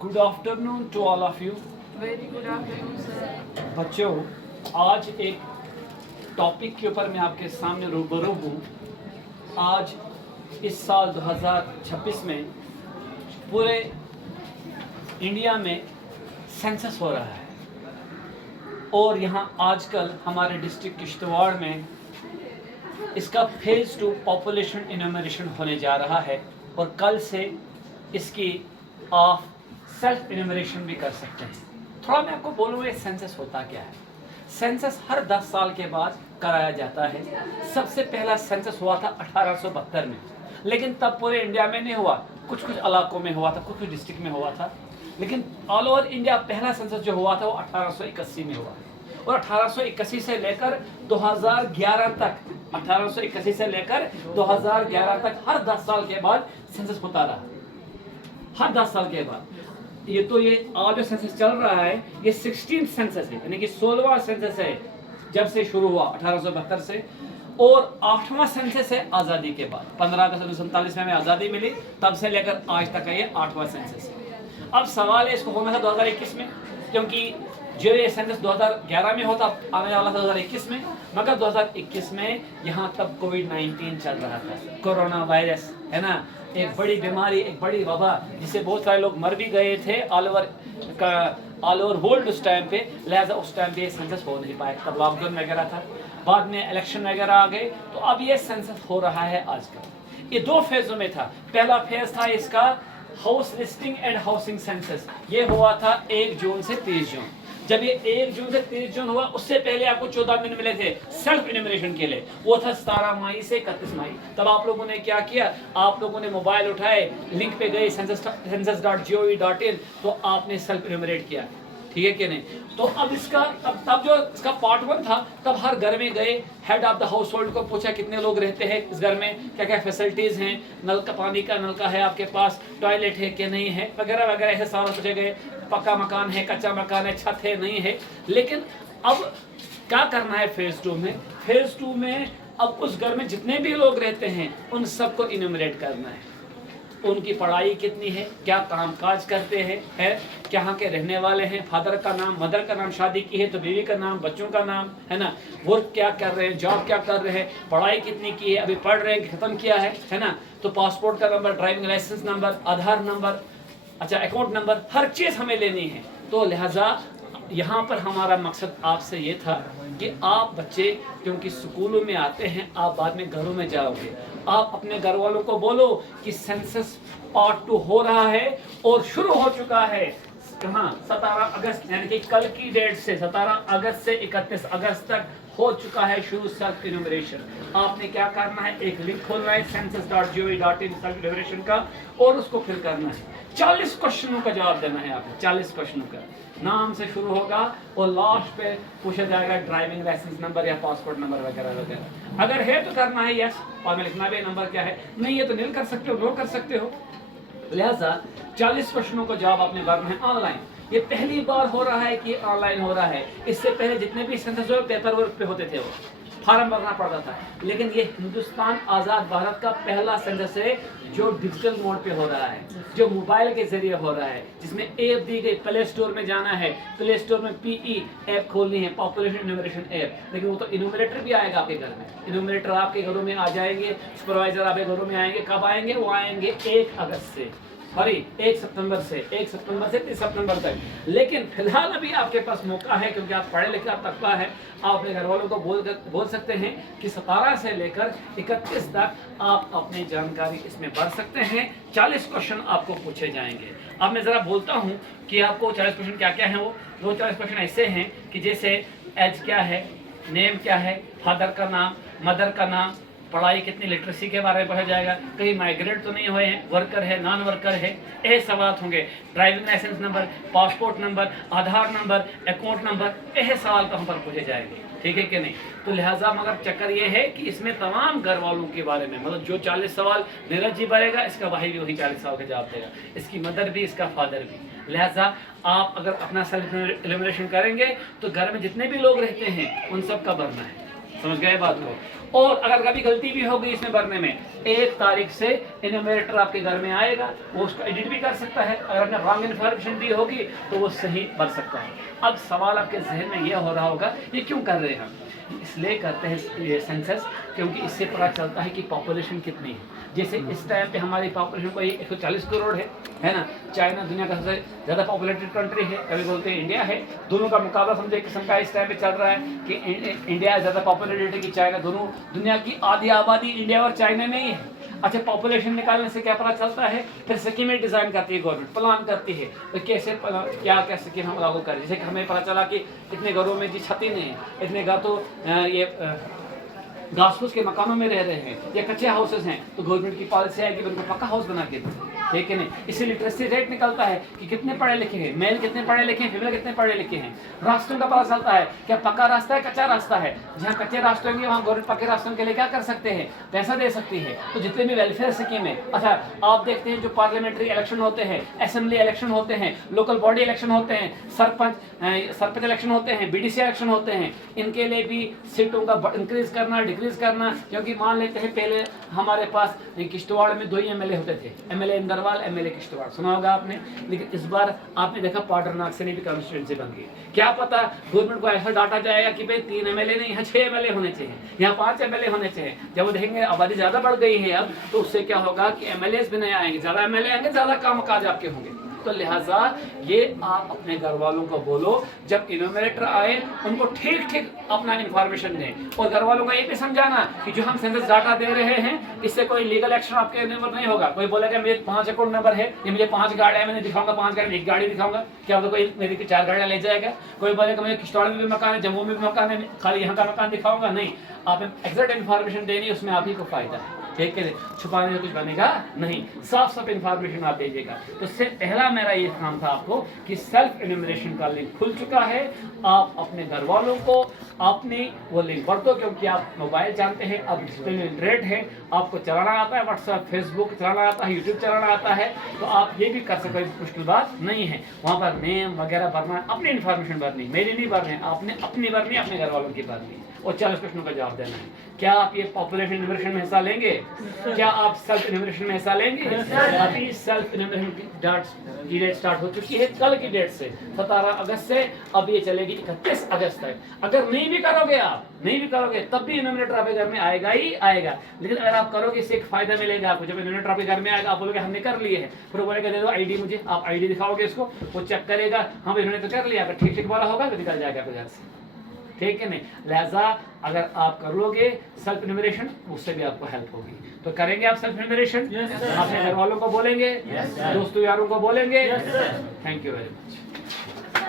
Good afternoon to all of you. Very good afternoon sir. बच्चों, आज एक topic के ऊपर मैं आपके सामने रूबरू हूँ। आज इस साल 2026 में पूरे इंडिया में सेंसस हो रहा है और यहाँ आजकल हमारे डिस्ट्रिक्ट किश्तवाड़ में इसका फेज़ 2 पॉपुलेशन इन्यूमरेशन होने जा रहा है और कल से इसकी आप सेल्फ इन्यूमरेशन भी कर सकते हैं। थोड़ा मैं आपको बोलूँगा सेंसस होता क्या है। सेंसस हर 10 साल के बाद कराया जाता है। सबसे पहला सेंसस हुआ था 1872 में, लेकिन तब पूरे इंडिया में नहीं हुआ, कुछ कुछ इलाकों में हुआ था, कुछ कुछ डिस्ट्रिक्ट में हुआ था। लेकिन ऑल ओवर इंडिया पहला सेंसस जो हुआ था वो 1881 में हुआ और 1881 से लेकर 2011 तक 1881 से लेकर 2011 तक हर 10 साल के बाद सेंसस होता रहा। हर 10 साल के बाद ये आज जो सेंसस चल रहा है ये 16th सेंसस है, यानी कि 16वां सेंसस है जब से शुरू हुआ 1872 से, और 8वां सेंसस है आज़ादी के बाद। 15 अगस्त 1947 में हमें आज़ादी मिली, तब से लेकर आज तक का ये 8वां सेंसस है। अब सवाल है इसको होना था 2021 में, क्योंकि जो ये सेंसस 2011 में होता आने वाला था 2021 में, मगर 2021 में यहाँ तब कोविड-19 चल रहा था, कोरोना वायरस है ना, एक बड़ी बीमारी, एक बड़ी वबा जिससे बहुत सारे लोग मर भी गए थे ऑल ओवर वर्ल्ड उस टाइम पे। लिहाजा उस टाइम पे सेंसस हो नहीं पाए, तब लॉकडाउन वगैरह था, बाद में इलेक्शन वगैरह आ गए, तो अब ये सेंसस हो रहा है आजकल। ये 2 फेज़ों में था। पहला फेज़ था इसका house listing and housing census, ये हुआ था 1 जून से 30 जून। जब ये 1 जून से 30 जून हुआ, उससे पहले आपको 14 दिन मिले थे सेल्फ इन्यूमरेशन के लिए, वो था 17 मई से 31 मई। तब आप लोगों ने क्या किया, आप लोगों ने मोबाइल उठाए, लिंक पे गए census.gov.in, तो आपने सेल्फ इन्यूमरेट किया, ठीक है कि नहीं। तो अब इसका तब जो इसका पार्ट 1 था, तब हर घर में गए, head of the house hold को पूछा कितने लोग रहते हैं इस घर में, क्या क्या फैसिलिटीज़ हैं, नल का पानी का नलका है आपके पास, टॉयलेट है कि नहीं है, वगैरह वगैरह ऐसे सवाल पूछे गए। पक्का मकान है, कच्चा मकान है, छत है, नहीं है। लेकिन अब क्या करना है फेज़ 2 में? फेज़ 2 में अब उस घर में जितने भी लोग रहते हैं उन सबको इन्यूमरेट करना है। उनकी पढ़ाई कितनी है, क्या कामकाज करते हैं, कहाँ के रहने वाले हैं, फादर का नाम, मदर का नाम, शादी की है तो बीवी का नाम, बच्चों का नाम, है ना, वर्क क्या कर रहे हैं, जॉब क्या कर रहे हैं, पढ़ाई कितनी की है, अभी पढ़ रहे हैं कि ख़त्म किया है ना। तो पासपोर्ट का number, driving licence number, Aadhaar number, अच्छा अकाउंट नंबर, हर चीज़ हमें लेनी है। तो लिहाजा यहाँ पर हमारा मकसद आपसे ये था कि आप बच्चे क्योंकि स्कूलों में आते हैं, आप बाद में घरों में जाओगे, आप अपने घर वालों को बोलो कि सेंसस पार्ट 2 हो रहा है और शुरू हो चुका है। कहाँ? 17 अगस्त, यानी कि कल की डेट से 17 अगस्त से 31 अगस्त तक हो चुका है शुरू सेल्फ इन्यूमरेशन। आपने क्या करना है, एक लिंक खोलना है census.gov.in सेल्फ इन्यूमरेशन का, और उसको फिल करना है। 40 क्वेश्चनों का जवाब देना है आपने, 40 क्वेश्चनों का। नाम से शुरू होगा और लास्ट पे पूछा जाएगा ड्राइविंग लाइसेंस नंबर या पासपोर्ट नंबर वगैरह वगैरह। अगर है तो करना है यस, और मैं लिखना भी नंबर क्या है, नहीं है तो नील कर सकते हो, नो कर सकते हो। लिहाजा 40 प्रश्नों का जवाब आपने भरना है ऑनलाइन। ये पहली बार हो रहा है कि ऑनलाइन हो रहा है। इससे पहले जितने भी सेंसस हुए पेपर वर्क पे होते थे, वो फार्म भरना पड़ता था। लेकिन ये हिंदुस्तान आज़ाद भारत का पहला सेंसस है जो डिजिटल मोड पे हो रहा है, जो मोबाइल के जरिए हो रहा है, जिसमें ऐप दी गई। प्ले स्टोर में जाना है, प्ले स्टोर में PE ऐप खोलनी है, पॉपुलेशन इन्यूमरेशन ऐप। लेकिन वो तो इन्यूमरेटर भी आएगा आपके घर में, इन्यूमरेटर आपके घरों में आ जाएंगे, सुपरवाइजर आपके घरों में आएंगे। कब आएंगे? वो आएंगे 1 अगस्त से, सॉरी 1 सितंबर से 30 सितंबर तक। लेकिन फिलहाल अभी आपके पास मौका है, क्योंकि आप पढ़े लिखे, आप तकवा है, आप अपने घर वालों को बोल सकते हैं कि 17 से लेकर 31 तक आप अपनी जानकारी इसमें भर सकते हैं। 40 क्वेश्चन आपको पूछे जाएंगे। अब मैं ज़रा बोलता हूँ कि आपको 40 क्वेश्चन क्या क्या हैं। वो 40 क्वेश्चन ऐसे हैं कि जैसे एज क्या है, नेम क्या है, फादर का नाम, मदर का नाम, पढ़ाई कितनी, लिटरेसी के बारे में पढ़ा जाएगा, कहीं माइग्रेट तो नहीं हुए हैं, वर्कर है, नॉन वर्कर है, ये सवाल होंगे। Driving licence number, passport number, Aadhaar number, account number, ये सवाल तो हम पर पूछे जाएंगे, ठीक है कि नहीं। तो लिहाजा मगर चक्कर ये है कि इसमें तमाम घर वालों के बारे में, मतलब जो 40 सवाल नीरज जी भरेगा, इसका भाई भी वही 40 सवाल का जवाब देगा, इसकी मदर भी, इसका फादर भी। लिहाजा आप अगर अपना सेल्फ इन्यूमरेशन करेंगे तो घर में जितने भी लोग रहते हैं उन सब का भरना है। समझ गए बात को? और अगर कभी गलती भी हो गई इसमें भरने में, 1 तारीख से इन्यूमरेटर आपके घर में आएगा, वो उसको एडिट भी कर सकता है। अगर आपने रॉन्ग इन्फॉर्मेशन दी होगी तो वो सही भर सकता है। अब सवाल आपके जहन में यह हो रहा होगा, ये क्यों कर रहे हैं हम? इसलिए करते हैं ये सेंसस क्योंकि इससे पता चलता है कि पॉपुलेशन कितनी है। जैसे इस टाइम पे हमारी पॉपुलेशन कोई 140 करोड़ है ना। चाइना दुनिया का सबसे ज़्यादा पॉपुलेटेड कंट्री है, कभी बोलते हैं इंडिया है। दोनों का मुकाबला समझे किस्म का इस टाइम पे चल रहा है कि इंडिया ज़्यादा पॉपुलेटेड है कि चाइना। दोनों दुनिया की आधी आबादी इंडिया और चाइना में ही है। अच्छा, पॉपुलेशन निकालने से क्या पता चलता है? फिर स्कीमें डिज़ाइन करती है गवर्नमेंट, प्लान करती है तो कैसे क्या स्कीम हम लागू करें। जैसे कि हमें पता चला कि इतने घरों में जी छतें नहीं है, इतने घर तो ये घास फूस के मकानों में रह रहे हैं या कच्चे हाउसेस हैं, तो गवर्नमेंट की पॉलिसी आएगी कि उनको पक्का हाउस बना के दें, ठीक है नहीं। इसी लिटरेसी रेट निकलता है कि कितने पढ़े लिखे हैं, मेल कितने पढ़े लिखे हैं, फीमेल कितने पढ़े लिखे हैं। रास्तों का पता चलता है क्या पक्का रास्ता है, कच्चा रास्ता है। जहाँ कच्चे रास्ते होंगे वहाँ गवर्नमेंट पक्के रास्तों के लिए क्या कर सकते हैं, पैसा दे सकती है। तो जितने भी वेलफेयर स्कीम है, अच्छा आप देखते हैं जो पार्लियामेंट्री इलेक्शन होते हैं, असेंबली इलेक्शन होते हैं, लोकल बॉडी इलेक्शन होते हैं, सरपंच इलेक्शन होते हैं, बीडीसी इलेक्शन होते हैं, इनके लिए भी सीटों का इंक्रीज करना डिक्रीज करना। क्योंकि मान लेते हैं पहले हमारे पास किश्तवाड़ में 2 ही एमएलए होते थे, एमएलए इंदरवाल, एमएलए किश्तवाड़, सुना होगा आपने। लेकिन इस बार आपने देखा पाउडरनाग से भी कॉन्स्टिट्यूंसी बन गई। क्या पता गवर्नमेंट को ऐसा डाटा जाएगा कि भाई 3 एमएलए नहीं, यहाँ 6 एमएलए होने चाहिए, यहाँ 5 एमएलए होने चाहिए। जब वो देखेंगे आबादी ज्यादा बढ़ गई है अब, तो उससे क्या होगा कि एमएलए भी नहीं आएंगे, ज्यादा एमएलए आएंगे, ज्यादा काम काज आपके होंगे। तो लिहाजा ये आप अपने घर वालों को बोलो, जब इन्यूमरेटर आए उनको ठीक ठीक अपना इंफॉर्मेशन दें। और घर वालों को ये भी समझाना कि जो हम सेंसस डाटा दे रहे हैं इससे कोई लीगल एक्शन आपके नंबर नहीं होगा। कोई बोलेगा मेरे 5 अकाउंट नंबर है, ये मुझे 5 गाड़ियाँ मैंने दिखाऊंगा, 5 गाड़ी, 1 गाड़ी दिखाऊंगा, क्या होगा कोई मेरी 4 गाड़ियाँ ले जाएगा। कोई बोलेगा मुझे किश्तवाड़ में भी मकान है, जम्मू में भी मकान है, खाली यहाँ का मकान दिखाऊंगा, नहीं। आपने एग्जैक्ट इन्फॉर्मेशन देनी, उसमें आप ही को फायदा है, ठीक है। छुपाने में कुछ बनेगा नहीं, साफ साफ इन्फॉर्मेशन आप दीजिएगा। तो इससे पहला मेरा ये काम था आपको कि सेल्फ इन्यूमरेशन का लिंक खुल चुका है। आप अपने घर वालों को अपनी वो लिंक पढ़ दो, क्योंकि आप मोबाइल जानते हैं अब डिजिटल इंटरनेट है, आपको चलाना आता है, व्हाट्सएप फेसबुक चलाना आता है, यूट्यूब चलाना आता है, तो आप ये भी कर सकते, मुश्किल बात नहीं है। वहाँ पर नेम वगैरह भरना, अपनी इन्फॉर्मेशन भरनी, मेरी नहीं भरनी, आपने अपनी भरनी, अपने घर वालों की भरनी, और 40 प्रश्नों का जवाब देना है। क्या आप ये पॉपुलेशन इन्यूमरेशन में हिस्सा लेंगे? क्या आप सेल्फ इन्यूमरेशन में हिस्सा लेंगे? अभी सेल्फ इन्यूमरेशन की डेट स्टार्ट हो चुकी है, कल की डेट से 17 अगस्त से, अब ये चलेगी 31 अगस्त तक। अगर नहीं भी करोगे, आप नहीं भी करोगे, तब भी इन्यूमरेटर आपके घर में आएगा ही आएगा। लेकिन अगर आप करोगे इससे एक फायदा मिलेगा आपको। जब इन्यूमरेटर आपके घर में आएगा, आप बोलोगे हमने कर लिए है, फिर वो बोलेगा दे दो आईडी मुझे, आप आईडी दिखाओगे इसको, वो चेक करेगा, हाँ भाई इन्होंने तो कर लिया, अगर ठीक ठीक वाला होगा तो निकल जाएगा घर से, ठीक है नहीं। लिहाजा अगर आप कर लोगे सेल्फ इन्यूमरेशन, उससे भी आपको हेल्प होगी। तो करेंगे आप सेल्फ इन्यूमरेशन? अपने घर वालों को बोलेंगे, दोस्तों यारों को बोलेंगे। Thank you very much.